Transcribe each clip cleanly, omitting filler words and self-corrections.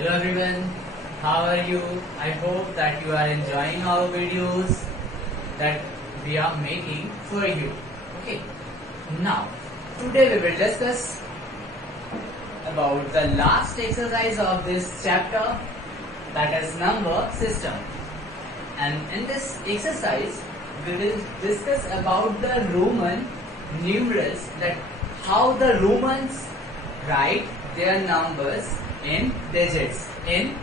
Hello everyone, how are you? I hope that you are enjoying our videos that we are making for you. Okay, now today we will discuss about the last exercise of this chapter, that is number system. And in this exercise we will discuss about the Roman numerals, that how the Romans write their numbers in digits. In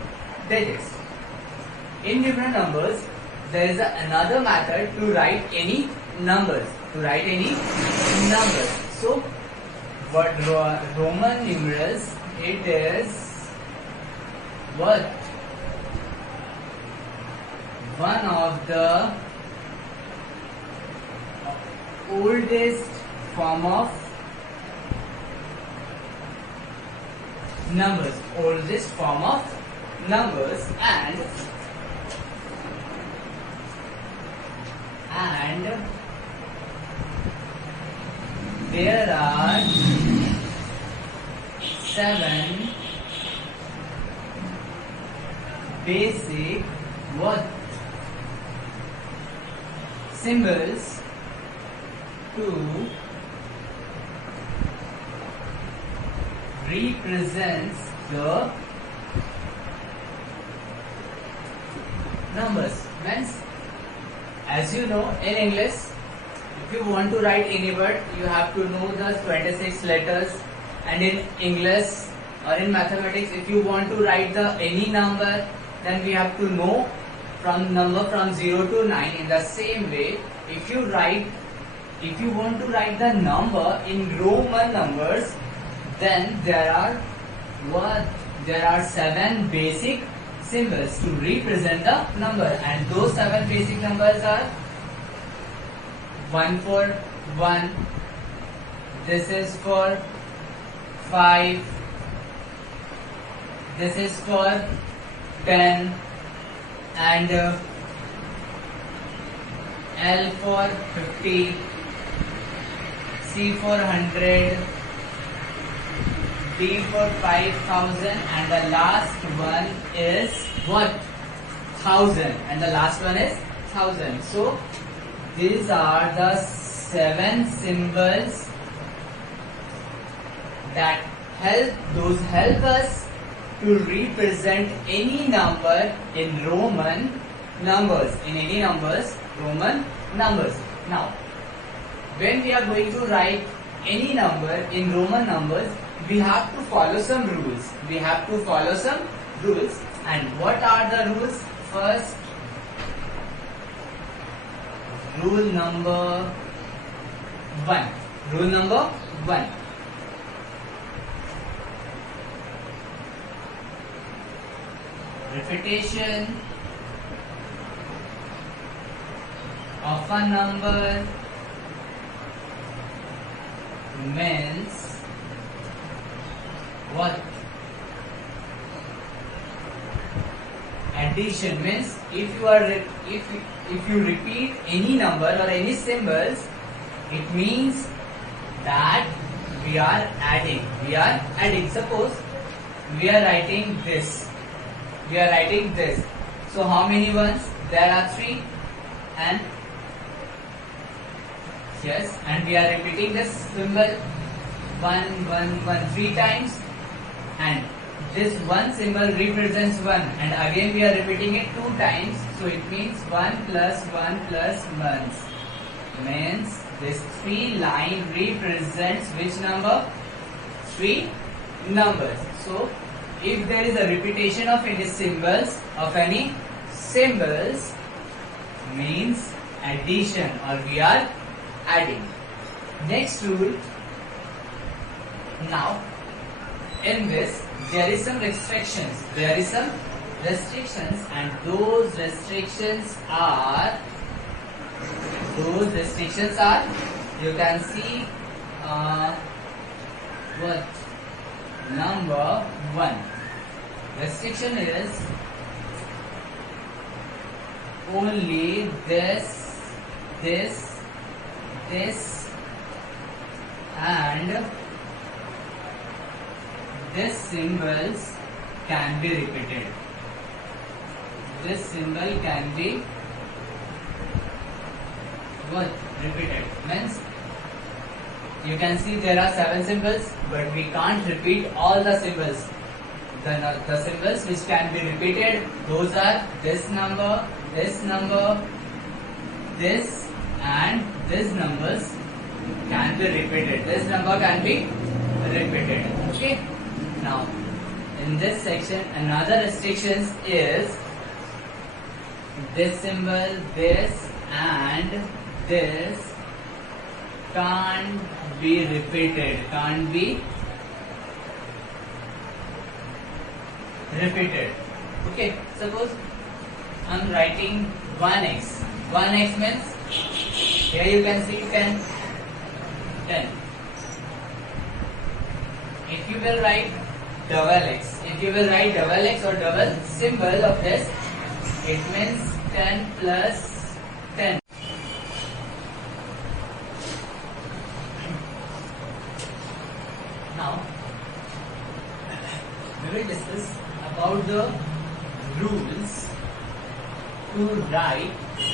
numeral numbers, there is another method to write any numbers. So, what Roman numerals? It is what one of the oldest form of numbers, and there are 7 basic what symbols to represents the numbers. Means, as you know, in English, if you want to write any word, you have to know the 26 letters, and in English or in mathematics, if you want to write the any number, then we have to know from number from 0 to 9. In the same way, if you want to write the number in Roman numbers, then there are 7 basic symbols to represent the number, and those 7 basic numbers are 1 for 1, this is for 5, this is for 10, and L for 50, C for 100, D for 5,000, and the last one is what? 1,000, and the last one is 1,000. So these are the 7 symbols that help us to represent any number in Roman numbers. Roman numbers. Now, when we are going to write any number in Roman numbers, we have to follow some rules. And what are the rules? First, rule number 1. Repetition of a number means what? Addition. Means if you repeat any number or any symbols, it means that we are adding. Suppose we are writing this. So how many ones? There are 3, and yes, and we are repeating this symbol 1, 1, 1 3 times, and this one symbol represents 1, and again we are repeating it 2 times, so it means 1 plus 1 plus 1 means this 3 line represents which number? 3 numbers. So if there is a repetition of any symbols, means addition, or we are adding. Next rule. Now, in this there is some restrictions. And those restrictions are, you can see what? Number 1. Restriction is only this, and this symbols can be repeated. This symbol can be what? Repeated. Means you can see there are 7 symbols, but we can't repeat all the symbols. The symbols which can be repeated, those are this number, this and this numbers can be repeated. This number can be repeated. Okay. Now, in this section, another restrictions is this symbol, this and this can't be repeated. Can't be repeated. Okay. Suppose I'm writing 1x. 1x means here you can see 10. 10. If you will write double x, or double symbol of this, it means 10 plus 10. Now, we will discuss about the rules to write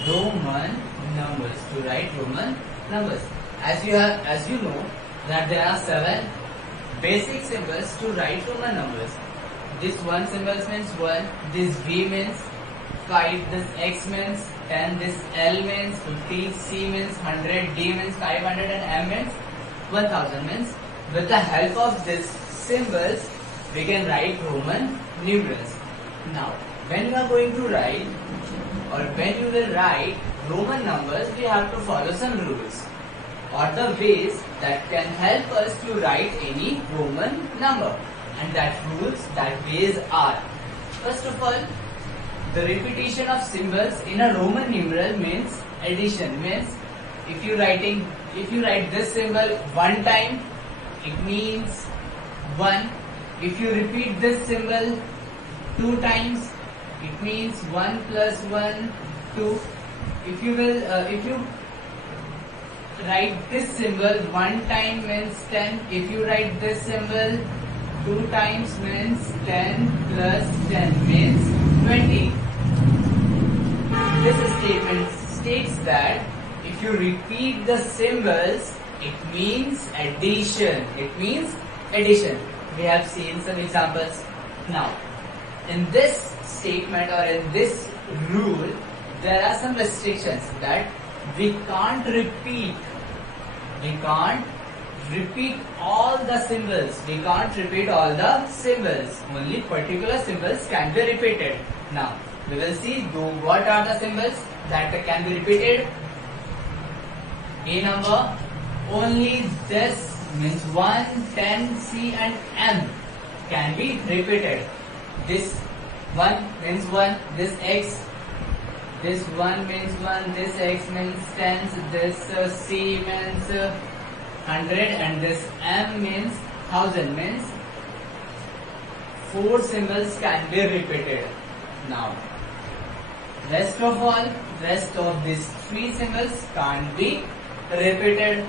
Roman numbers. As you know that there are 7 basic symbols to write Roman numbers. This 1 symbol means 1, this V means 5, this X means 10, this L means 50, C means 100, D means 500 and M means 1000. Means with the help of these symbols we can write Roman numerals. Now when you are going to write, or when you will write Roman numbers, we have to follow some rules or the ways that can help us to write any Roman number. And that ways are, first of all, the repetition of symbols in a Roman numeral means addition. Means if you write this symbol 1 time, it means 1. If you repeat this symbol 2 times, it means 1 plus 1, 2. If you write this symbol 1 time means 10. If you write this symbol 2 times means 10 plus 10 means 20. This statement states that if you repeat the symbols, it means addition. We have seen some examples. Now, in this statement or in this rule, there are some restrictions that we can't repeat all the symbols. Only particular symbols can be repeated. Now, we will see what are the symbols that can be repeated. A number, only this means 1, 10, C and M can be repeated. This 1 means 1, this X, this 1 means 1, this X means 10, this C means 100 and this M means 1000. Means 4 symbols can be repeated. Now, rest of these 3 symbols can't be repeated.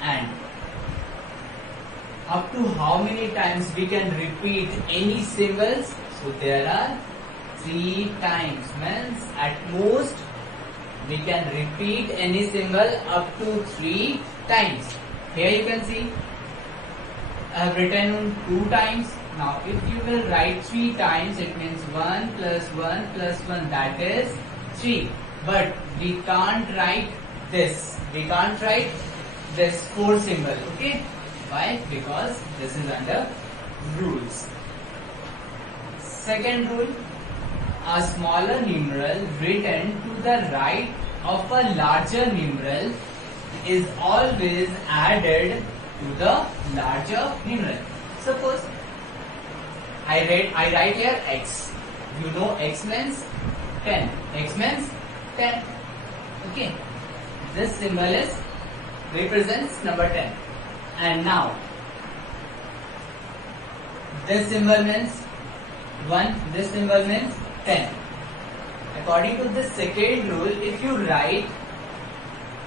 And up to how many times we can repeat any symbols? So there are 3 times. Means at most we can repeat any symbol up to 3 times. Here you can see I have written 2 times. Now if you will write 3 times, it means 1 plus 1 plus 1, that is 3. But we can't write this. We can't write this 4 symbol. Okay? Why? Because this is under rules. Second rule, a smaller numeral written to the right of a larger numeral is always added to the larger numeral. Suppose I write here x. You know x means 10. X means 10. Okay. This symbol represents number 10. And now this symbol means 1. This symbol means 10. According to the second rule, if you write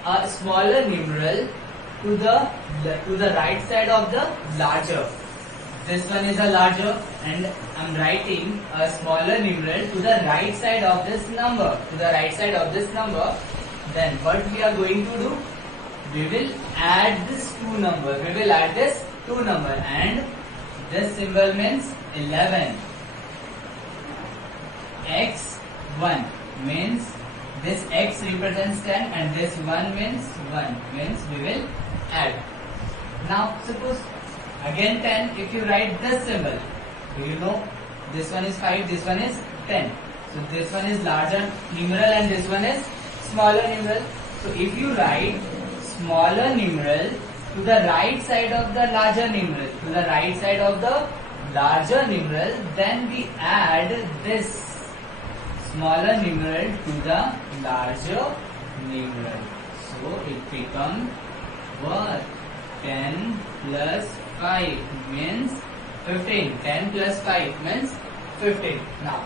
a smaller numeral to the right side of the larger, this one is a larger, and I'm writing a smaller numeral to the right side of this number. To the right side of this number, then what we are going to do? We will add this two number. We will add this two number, and this symbol means 11. X1 means this X represents 10, and this 1 means 1 means we will add. Now suppose again 10, if you write this symbol, do you know this one is 5, this one is 10. So this one is larger numeral and this one is smaller numeral. So if you write smaller numeral to the right side of the larger numeral, to the right side of the larger numeral, then we add this smaller numeral to the larger numeral. So it becomes what? 10 plus 5 means 15. 10 plus 5 means 15. Now,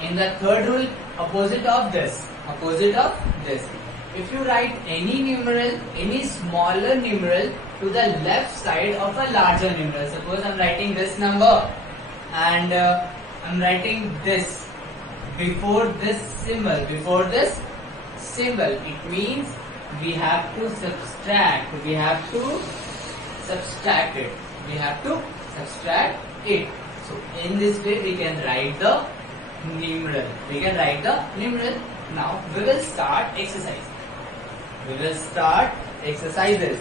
in the third rule, opposite of this, if you write any numeral, any smaller numeral to the left side of a larger numeral, suppose I'm writing this number and I'm writing this before this symbol, it means we have to subtract it. So in this way we can write the numeral. Now we will start exercise. Exercises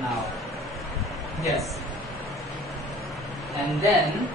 now. Yes. And then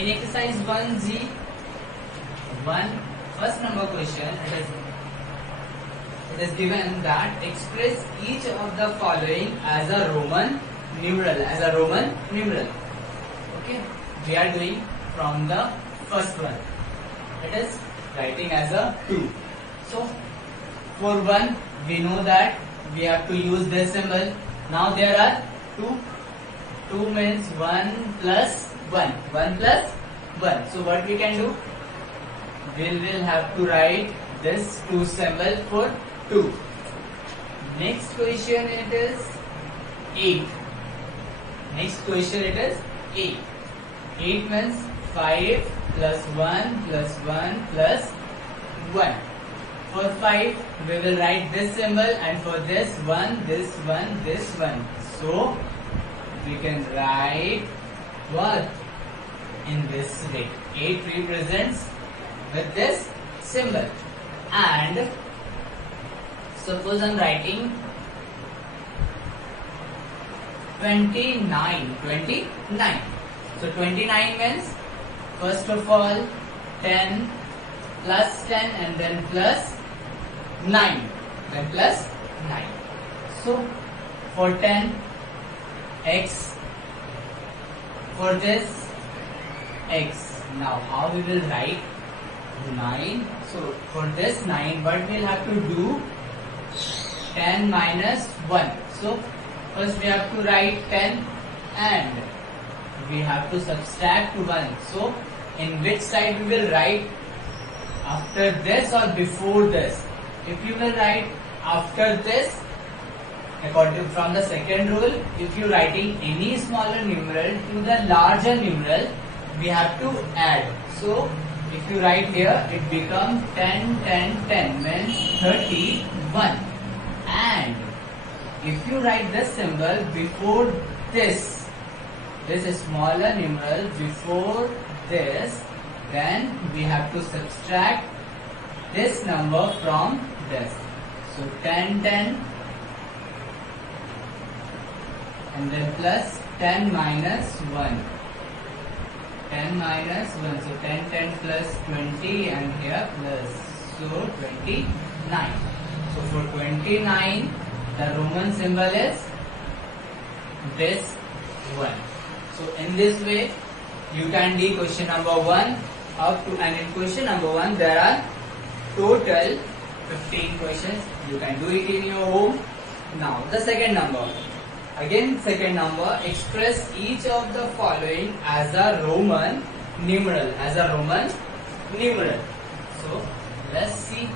in exercise 1G, first number question, it is given that express each of the following as a Roman numeral. Okay, we are doing from the first one. It is writing as a 2. So for 1, we know that we have to use this symbol. Now there are 2. 2 means 1 plus 1. So what we can do? We will have to write this 2 symbol for 2. Next question it is 8. 8 means 5 plus 1 plus 1 plus 1. For 5 we will write this symbol, and for this 1, this 1, this 1. So we can write what? In this way. 8 represents with this symbol. And suppose I'm writing 29. So 29 means, first of all, 10 plus 10 and then plus 9. So for 10, X. For this, X. Now how we will write 9? So for this 9, what we'll have to do? 10 minus 1. So first we have to write 10 and we have to subtract 1. So in which side we will write? After this or before this? If you will write after this, according from the second rule, if you writing any smaller numeral to the larger numeral, we have to add. So if you write here, it becomes 10 means 31. And if you write this symbol before this is smaller numeral before this, then we have to subtract this number from this. So 10 and then plus 10 minus 1. 10 minus 1. So 10 plus 20 and here plus. So 29. So for 29, the Roman symbol is this one. So in this way you can do question number 1 up to, and in question number 1 there are total 15 questions. You can do it in your home. Now the second number. Again second number, express each of the following as a Roman numeral. As a Roman numeral. So let's see.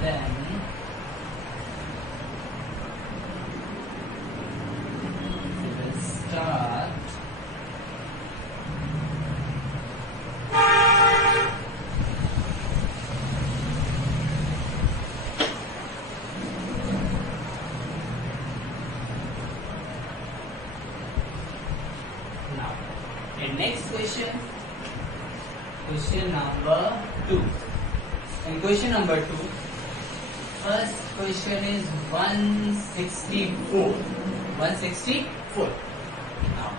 Then we will start now. In next question, question number 2. In question number 2, first question is 164. 164. Now,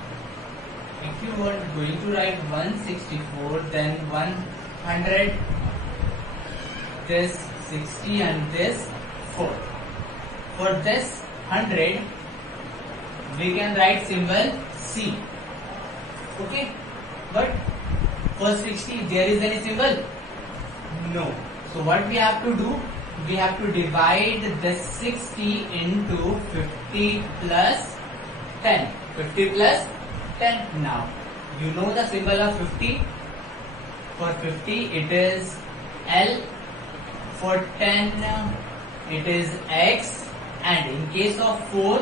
if you were going to write 164, then 100, this 60 and this 4. For this 100, we can write symbol C. Okay, but for 60, there is any symbol? No. So what we have to do? We have to divide this 60 into 50 plus 10. 50 plus 10. Now, you know the symbol of 50? For 50, it is L. For 10, it is X. And in case of 4,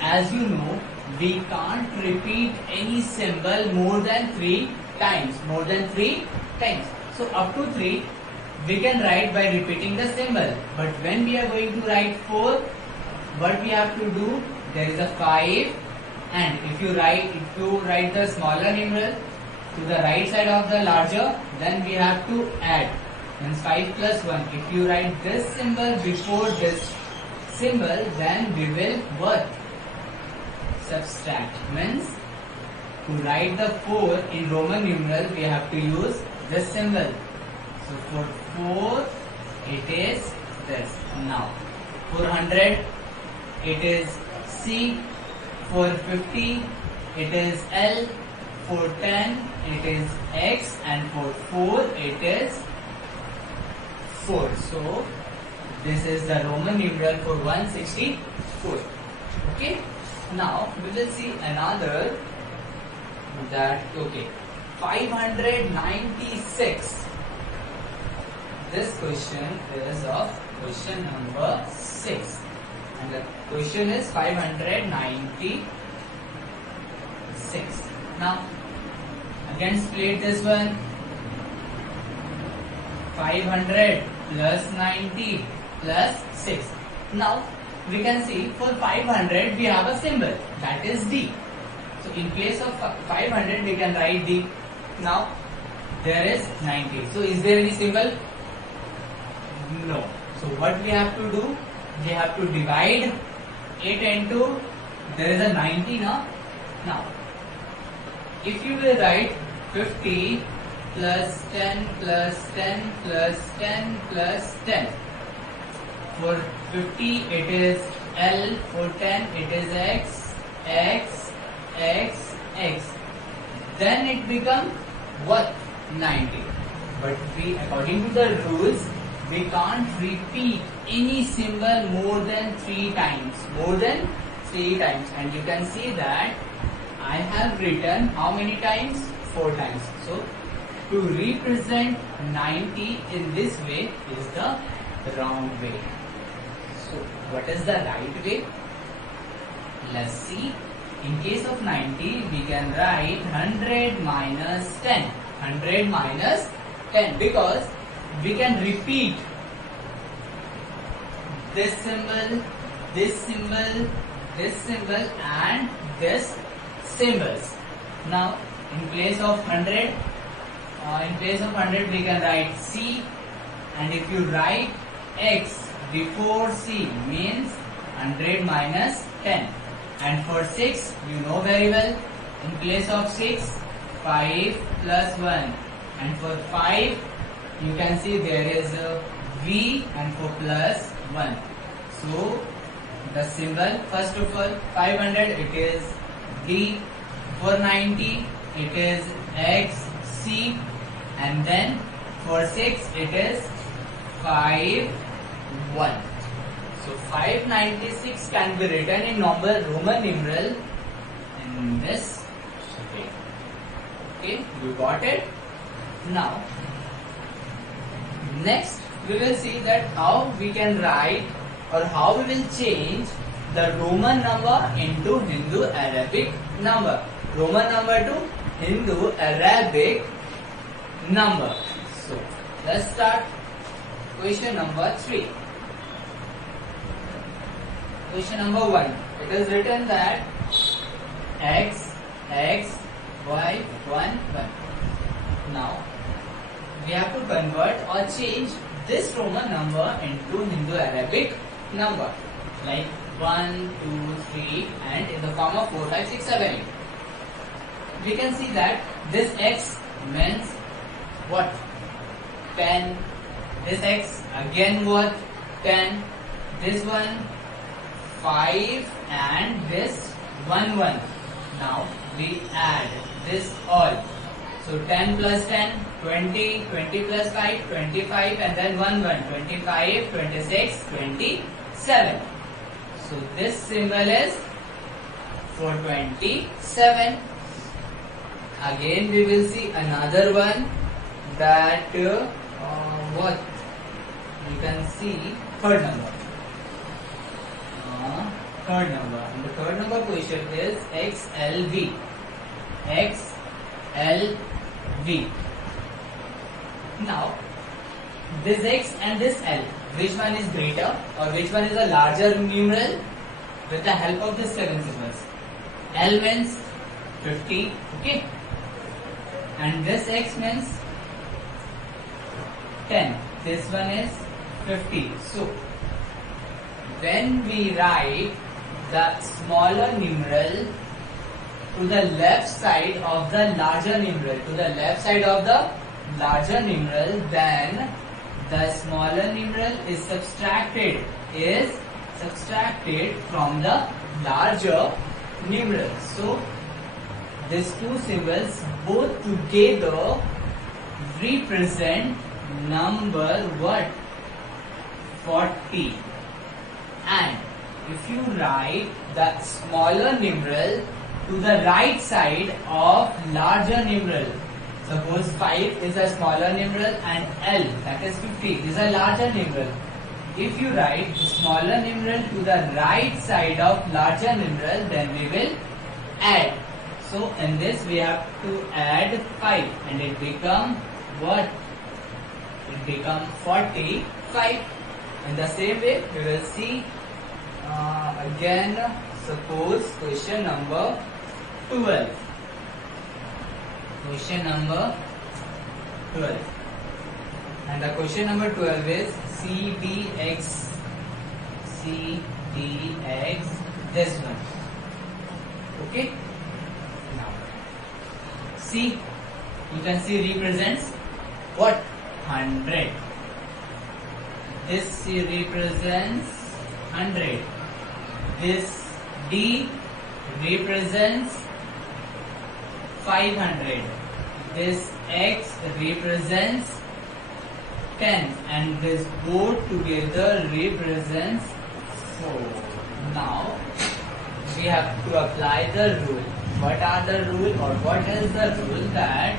as you know, we can't repeat any symbol more than 3 times. More than 3 times. So up to 3, we can write by repeating the symbol. But when we are going to write 4, what we have to do? There is a 5, and if you write the smaller numeral to the right side of the larger, then we have to add. Means 5 plus 1. If you write this symbol before this symbol, then we will what? Subtract. Means to write the 4 in Roman numeral, we have to use this symbol. So for 4, it is this. Now, 400, it is C. For 50, it is L. For 10, it is X. And for 4, it is 4. So, this is the Roman numeral for 164. Okay. Now, we will see another that, okay, 596. This question is of question number 6. And the question is 596. Now, again split this one. 500 plus 90 plus 6. Now, we can see for 500 we have a symbol, that is D. So in place of 500 we can write D. Now there is 90. So is there any symbol? No. So what we have to do? We have to divide it into, there is a 90 now. Now if you will write 50 plus 10 plus 10 plus 10 plus 10. For 50 it is L, for 10 it is X, X, X, X. Then it becomes what? 90. But we, according to the rules, we can't repeat any symbol more than 3 times. More than 3 times. And you can see that I have written how many times? 4 times. So to represent 90 in this way is the wrong way. So what is the right way? Let's see. In case of 90, we can write 100 minus 10. 100 minus 10, because we can repeat this symbol, this symbol, this symbol and this symbols. Now in place of 100, we can write C, and if you write X before C means 100 minus 10. And for 6, you know very well, in place of 6, 5 plus 1, And for 5, you can see there is a V, and for plus 1. So the symbol, first of all, 500 it is D, 490 it is X, C, and then for 6 it is 5, 1. So 596 can be written in Roman numeral in this way. Okay, you got it? Now, next we will see that how we can write or how we will change the Roman number into Hindu Arabic number. Roman number to Hindu Arabic number. So, let's start question number 3. Question number 1. It is written that X, X, Y, 1, 1. Now, we have to convert or change this Roman number into Hindu Arabic number. Like 1, 2, 3 and in the form of 4, 5, 6, 7, 8. We can see that this X means what? 10. This X again what? 10. This one 5 and this 1, 1. Now we add this all. So 10 plus 10, 20, 20 plus 5, 25 and then 1, 1, 25, 26, 27. So this symbol is for 27. Again we will see another one that what? You can see third number. Third number. And the third number question is XLV. XLV. Now, this X and this L, which one is greater or which one is a larger numeral? With the help of these 7 symbols. L means 50, okay? And this X means 10. This one is 50. So, when we write the smaller numeral to the left side of the larger numeral, then the smaller numeral is subtracted from the larger numeral. So these two symbols both together represent number what? 40. And if you write the smaller numeral to the right side of larger numeral, suppose 5 is a smaller numeral and L, that is 50, is a larger numeral. If you write the smaller numeral to the right side of larger numeral, then we will add. So in this we have to add 5 and it become what? It become 45. In the same way we will see again, suppose question number 12. Question number 12. And the question number 12 is CDX. CDX, this one. Okay? Now, C, you can see represents what? 100. This C represents 100. This D represents 500. This X represents 10 and this both together represents 4. Now we have to apply the rule. What are the rule or what is the rule? That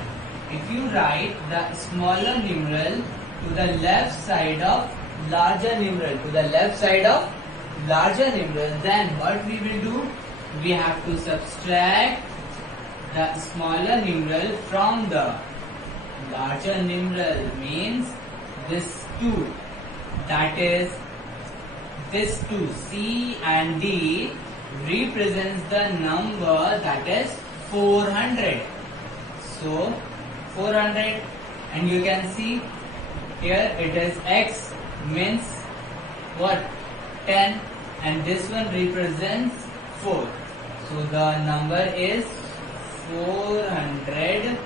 if you write the smaller numeral to the left side of larger numeral, then what we will do? We have to subtract the smaller numeral from the larger numeral, means this 2, that is this 2, C and D represents the number that is 400. So 400, and you can see here it is X means what? 10, and this one represents 4. So the number is 440.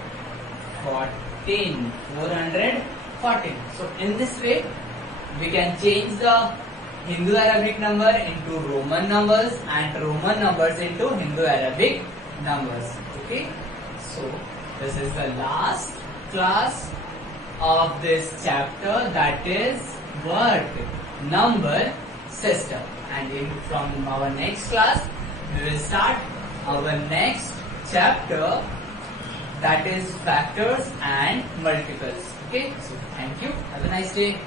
14. 414. So in this way, we can change the Hindu Arabic number into Roman numbers and Roman numbers into Hindu Arabic numbers. Okay. So this is the last class of this chapter, that is word number system. And from our next class, we will start our next chapter, that is factors and multiples. Okay. So thank you. Have a nice day.